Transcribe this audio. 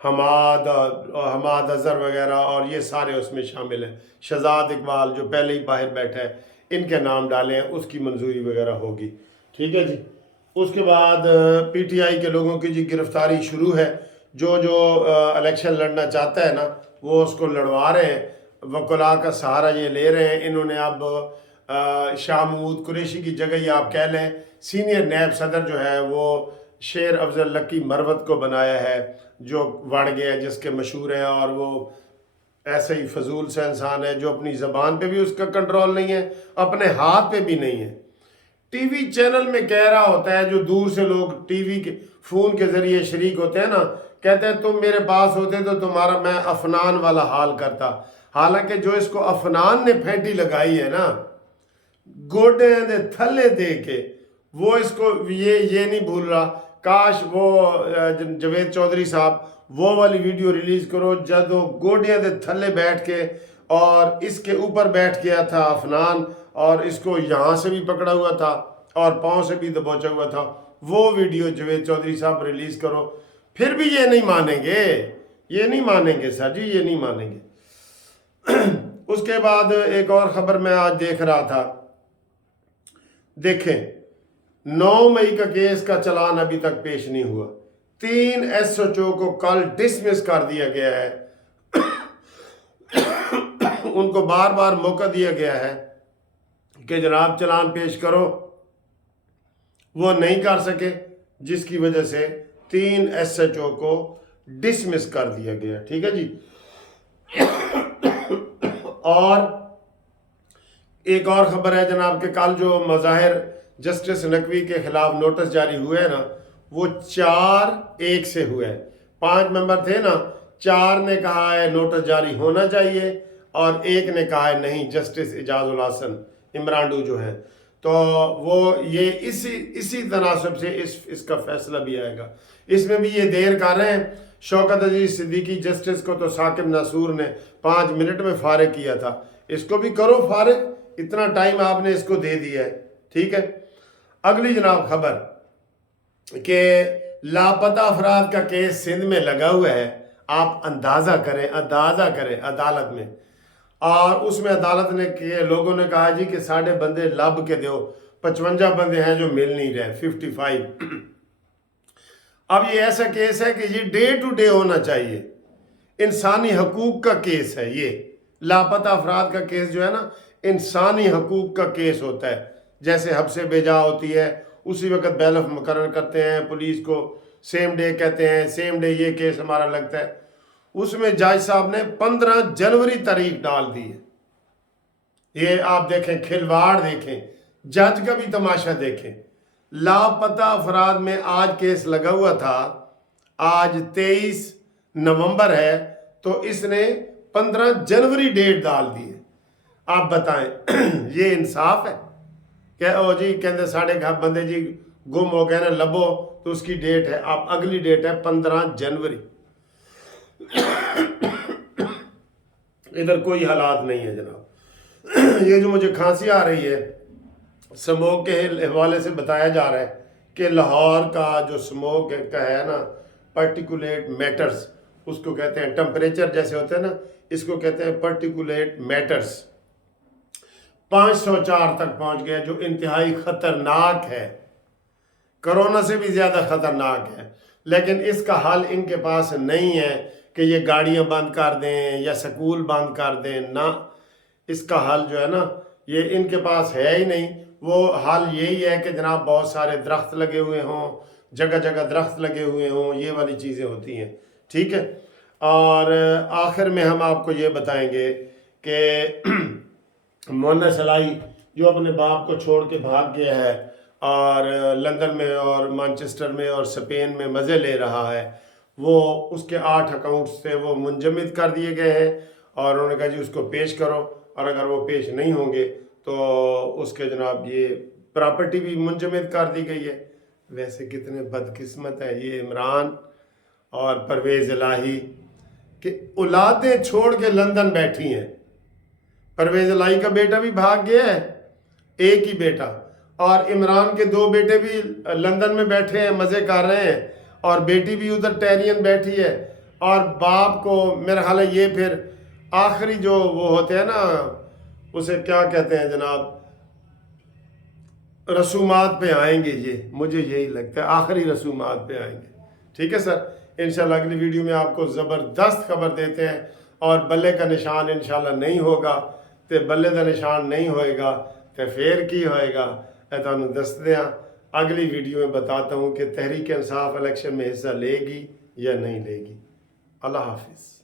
حماد اظہر وغیرہ اور یہ سارے اس میں شامل ہیں، شہزاد اقبال جو پہلے ہی باہر بیٹھا ہے، ان کے نام ڈالے ہیں، اس کی منظوری وغیرہ ہوگی، ٹھیک ہے جی۔ اس کے بعد پی ٹی آئی کے لوگوں کی جی گرفتاری شروع ہے، جو الیکشن لڑنا چاہتا ہے نا وہ اس کو لڑوا رہے ہیں، وکلاء کا سہارا یہ لے رہے ہیں۔ انہوں نے اب شاہ محمود قریشی کی جگہ یہ آپ کہہ لیں سینئر نیب صدر جو ہے وہ شیر افضل لکی مروت کو بنایا ہے، جو وڑ گیا جس کے مشہور ہیں، اور وہ ایسے ہی فضول سے انسان ہے جو اپنی زبان پہ بھی اس کا کنٹرول نہیں ہے، اپنے ہاتھ پہ بھی نہیں ہے۔ ٹی وی چینل میں کہہ رہا ہوتا ہے، جو دور سے لوگ ٹی وی کے فون کے ذریعے شریک ہوتے ہیں نا، کہتے ہیں تم میرے پاس ہوتے تو تمہارا میں افنان والا حال کرتا۔ حالانکہ جو اس کو افنان نے پھینٹی لگائی ہے نا گوڈے دے تھلے دے کے، وہ اس کو یہ نہیں بھول رہا۔ کاش وہ جاوید چودھری صاحب وہ والی ویڈیو ریلیز کرو جب وہ گوڈیاں دے تھلے بیٹھ کے اور اس کے اوپر بیٹھ گیا تھا افنان، اور اس کو یہاں سے بھی پکڑا ہوا تھا اور پاؤں سے بھی دبوچا ہوا تھا۔ وہ ویڈیو جاوید چودھری صاحب ریلیز کرو، پھر بھی یہ نہیں مانیں گے، یہ نہیں مانیں گے سر جی، یہ نہیں مانیں گے۔ اس کے بعد ایک اور خبر میں آج دیکھ رہا تھا، دیکھیں 9 مئی کا کیس کا چلان ابھی تک پیش نہیں ہوا، 3 ایس ایچ او کو کل ڈسمس کر دیا گیا ہے، ان کو بار بار موقع دیا گیا ہے کہ جناب چلان پیش کرو، وہ نہیں کر سکے، جس کی وجہ سے 3 ایس ایچ او کو ڈسمس کر دیا گیا، ٹھیک ہے جی۔ اور ایک اور خبر ہے جناب کہ کل جو مظاہر جسٹس نقوی کے خلاف نوٹس جاری ہوئے نا وہ 4-1 سے ہوئے ہیں، 5 ممبر تھے نا، 4 نے کہا ہے نوٹس جاری ہونا چاہیے اور 1 نے کہا ہے نہیں، جسٹس اعجاز الحسن عمرانڈو جو ہیں، تو وہ یہ اسی تناسب سے اس کا فیصلہ بھی آئے گا۔ اس میں بھی یہ دیر کر رہے ہیں، شوکت عزیز صدیقی جسٹس کو تو ثاقب ناصور نے 5 منٹ میں فارغ کیا تھا، اس کو بھی کرو فارغ، اتنا ٹائم آپ نے اس کو دے دیا ہے، ٹھیک ہے۔ اگلی جناب خبر کہ لاپتہ افراد کا کیس سندھ میں لگا ہوا ہے، آپ اندازہ کریں عدالت میں، اور اس میں عدالت نے لوگوں نے کہا جی کہ ساڑھے بندے لب کے دیو، 55 بندے ہیں جو مل نہیں رہے، 55۔ اب یہ ایسا کیس ہے کہ یہ ڈے ٹو ڈے ہونا چاہیے، انسانی حقوق کا کیس ہے، یہ لاپتہ افراد کا کیس جو ہے نا انسانی حقوق کا کیس ہوتا ہے، جیسے حبس بجا ہوتی ہے اسی وقت بیلف مقرر کرتے ہیں، پولیس کو سیم ڈے کہتے ہیں، سیم ڈے یہ کیس ہمارا لگتا ہے۔ اس میں جج صاحب نے 15 جنوری تاریخ ڈال دی ہے، یہ آپ دیکھیں کھلواڑ، دیکھیں جج کا بھی تماشا دیکھیں۔ لاپتہ افراد میں آج کیس لگا ہوا تھا، آج 23 نومبر ہے، تو اس نے 15 جنوری ڈیٹ ڈال دی ہے۔ آپ بتائیں یہ انصاف ہے کہ او جی کہندے ساڑھے گھر بندے جی گم ہو گئے نا لبو، تو اس کی ڈیٹ ہے، آپ اگلی ڈیٹ ہے 15 جنوری۔ ادھر کوئی حالات نہیں ہے جناب۔ یہ جو مجھے کھانسی آ رہی ہے سموک کے حوالے سے بتایا جا رہا ہے کہ لاہور کا جو سموک کا ہے نا پرٹیکولیٹ میٹرز، اس کو کہتے ہیں ٹمپریچر جیسے ہوتے ہیں نا، اس کو کہتے ہیں پرٹیکولیٹ میٹرز، 504 تک پہنچ گیا، جو انتہائی خطرناک ہے، کرونا سے بھی زیادہ خطرناک ہے۔ لیکن اس کا حل ان کے پاس نہیں ہے کہ یہ گاڑیاں بند کر دیں یا سکول بند کر دیں، نہ، اس کا حل جو ہے نا یہ ان کے پاس ہے ہی نہیں۔ وہ حل یہی ہے کہ جناب بہت سارے درخت لگے ہوئے ہوں، جگہ جگہ درخت لگے ہوئے ہوں، یہ والی چیزیں ہوتی ہیں، ٹھیک ہے۔ اور آخر میں ہم آپ کو یہ بتائیں گے کہ مونس علائی جو اپنے باپ کو چھوڑ کے بھاگ گیا ہے اور لندن میں اور مانچسٹر میں اور اسپین میں مزے لے رہا ہے، وہ اس کے 8 اکاؤنٹس تھے وہ منجمد کر دیے گئے ہیں، اور انہوں نے کہا جی اس کو پیش کرو، اور اگر وہ پیش نہیں ہوں گے تو اس کے جناب یہ پراپرٹی بھی منجمد کر دی گئی ہے۔ ویسے کتنے بدقسمت ہے یہ عمران اور پرویز الہی کہ اولادیں چھوڑ کے لندن بیٹھی ہیں۔ پرویز الہی کا بیٹا بھی بھاگ گیا ہے، ایک ہی بیٹا، اور عمران کے 2 بیٹے بھی لندن میں بیٹھے ہیں، مزے کر رہے ہیں، اور بیٹی بھی ادھر ٹیرین بیٹھی ہے، اور باپ کو میرا خیال ہے یہ پھر آخری جو وہ ہوتے ہیں نا اسے کیا کہتے ہیں جناب رسومات پہ آئیں گے، یہ مجھے یہی لگتا ہے آخری رسومات پہ آئیں گے. ٹھیک ہے سر، انشاءاللہ اگلی ویڈیو میں آپ کو زبردست خبر دیتے ہیں. اور بلے کا نشان انشاءاللہ نہیں ہوگا تو بلے کا نشان نہیں ہوئے گا تو پھر کی ہوئے گا اے تانوں دس دیاں. اگلی ویڈیو میں بتاتا ہوں کہ تحریک انصاف الیکشن میں حصہ لے گی یا نہیں لے گی. اللہ حافظ.